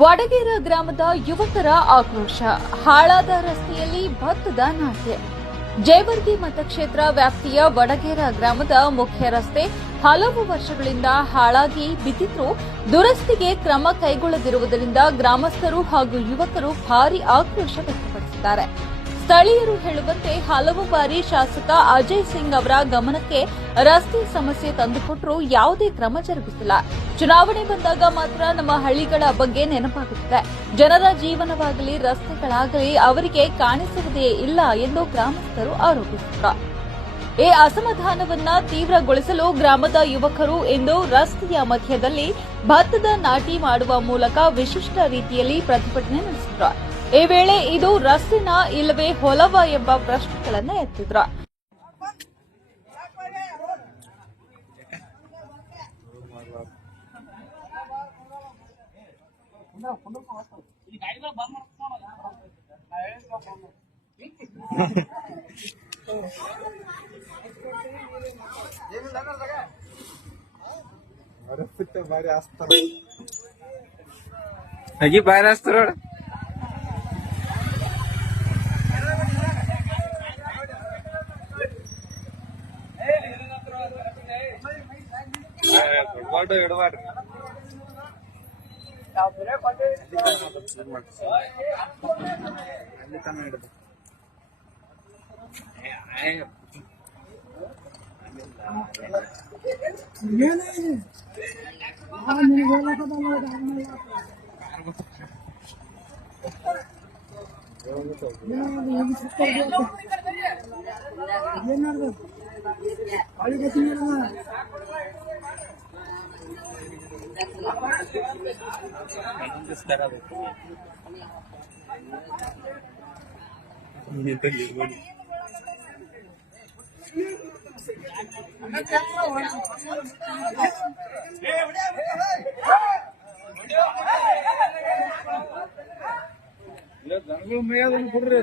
ವಡಗೇರ ಗ್ರಾಮದ ಯುವಕರ ಆಕ್ರೋಶ. ಹಾಳಾದ ರಸ್ತೆಯಲ್ಲಿ ಭತ್ತದ ನಾಟಿ. ಜೇವರ್ಗಿ ಮತಕ್ಷೇತ್ರ ವ್ಯಾಪ್ತಿಯ ವಡಗೇರ ಗ್ರಾಮದ ಮುಖ್ಯ ರಸ್ತೆ ಹಲವು ವರ್ಷಗಳಿಂದ ಹಾಳಾಗಿ ಬಿದ್ದಿದ್ದು, ದುರಸ್ತಿಗೆ ಕ್ರಮ ಕೈಗೊಳ್ಳದಿರುವುದರಿಂದ ಗ್ರಾಮಸ್ಥರು ಹಾಗೂ ಯುವಕರು ಭಾರೀ ಆಕ್ರೋಶ ವ್ಯಕ್ತಪಡಿಸಿದ್ದಾರೆ. ಸ್ಥಳೀಯರು ಹೇಳುವಂತೆ ಹಲವು ಬಾರಿ ಶಾಸಕ ಅಜಯ್ ಸಿಂಗ್ ಅವರ ಗಮನಕ್ಕೆ ರಸ್ತೆ ಸಮಸ್ಯೆ ತಂದುಕೊಟ್ಟರೂ ಯಾವುದೇ ಕ್ರಮ ಜರುಗಿಸಿಲ್ಲ. ಚುನಾವಣೆ ಬಂದಾಗ ಮಾತ್ರ ನಮ್ಮ ಹಳ್ಳಿಗಳ ಬಗ್ಗೆ ನೆನಪಾಗುತ್ತದೆ. ಜನರ ಜೀವನವಾಗಲಿ ರಸ್ತೆಗಳಾಗಲಿ ಅವರಿಗೆ ಕಾಣಿಸುವುದೇ ಇಲ್ಲ ಎಂದು ಗ್ರಾಮಸ್ಥರು ಆರೋಪಿಸಿದರು. ಈ ಅಸಮಾಧಾನವನ್ನ ತೀವ್ರಗೊಳಿಸಲು ಗ್ರಾಮದ ಯುವಕರು ಇಂದು ರಸ್ತೆಯ ಮಧ್ಯದಲ್ಲಿ ಭತ್ತದ ನಾಟಿ ಮಾಡುವ ಮೂಲಕ ವಿಶಿಷ್ಟ ರೀತಿಯಲ್ಲಿ ಪ್ರತಿಭಟನೆ ನಡೆಸಿದರು. ಈ ವೇಳೆ ಇದು ರಸ್ತೆನ ಇಲ್ಲವೇ ಹೊಲವ ಎಂಬ ಪ್ರಶ್ನೆಗಳನ್ನು ಎತ್ತಿದ್ರು. ಬಾರಿ ಹಸ್ತಾರ ಇಡಬಾರ್ರಿ. ಜನಗಳು ಮೇಯದನ್ನು ಕೊಡ್ರಿ.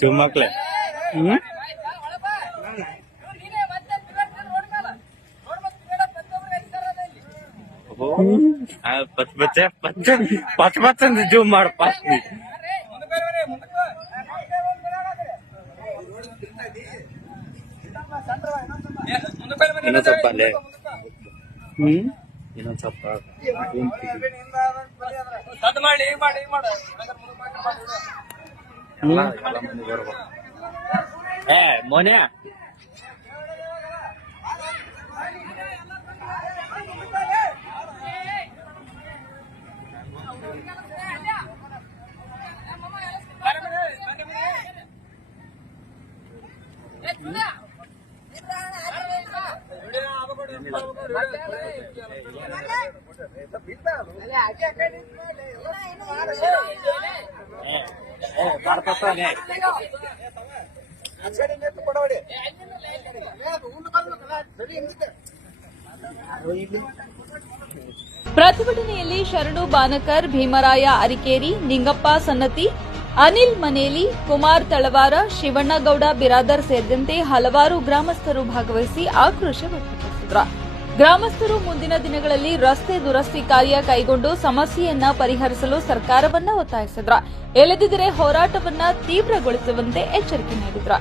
ಜುಮ್ಮಕ್ಲೆ ಪಚ್ ಜೂಮ್ ಮಾಡಪ್ಪ. ಇನ್ನೊಂದ್ ಸ್ವಲ್ಪ ಅಲ್ಲೇ ಇನ್ನೊಂದ್ ಸ್ವಲ್ಪ ಮೋನೆ ಪ್ರತಿಭಟನೆಯಲ್ಲಿ ಶರಣು ಬಾನಕರ್, ಭೀಮರಾಯ ಅರಿಕೇರಿ, ನಿಂಗಪ್ಪ ಸನ್ನತಿ, ಅನಿಲ್ ಮನೇಲಿ, ಕುಮಾರ್ ತಳವಾರ, ಶಿವಣ್ಣಗೌಡ ಬಿರಾದರ್ ಸೇರಿದಂತೆ ಹಲವಾರು ಗ್ರಾಮಸ್ಥರು ಭಾಗವಹಿಸಿ ಆಕ್ರೋಶ ವ್ಯಕ್ತಪಡಿಸಿದರು. ಗ್ರಾಮಸ್ಥರು ಮುಂದಿನ ದಿನಗಳಲ್ಲಿ ರಸ್ತೆ ದುರಸ್ತಿ ಕಾರ್ಯ ಕೈಗೊಂಡು ಸಮಸ್ಯೆಯನ್ನ ಪರಿಹರಿಸಲು ಸರ್ಕಾರವನ್ನ ಒತ್ತಾಯಿಸಿದ್ರು. ಇಲ್ಲದಿದ್ದರೆ ಹೋರಾಟವನ್ನ ತೀವ್ರಗೊಳಿಸುವಂತೆ ಎಚ್ಚರಿಕೆ ನೀಡಿದ್ರು.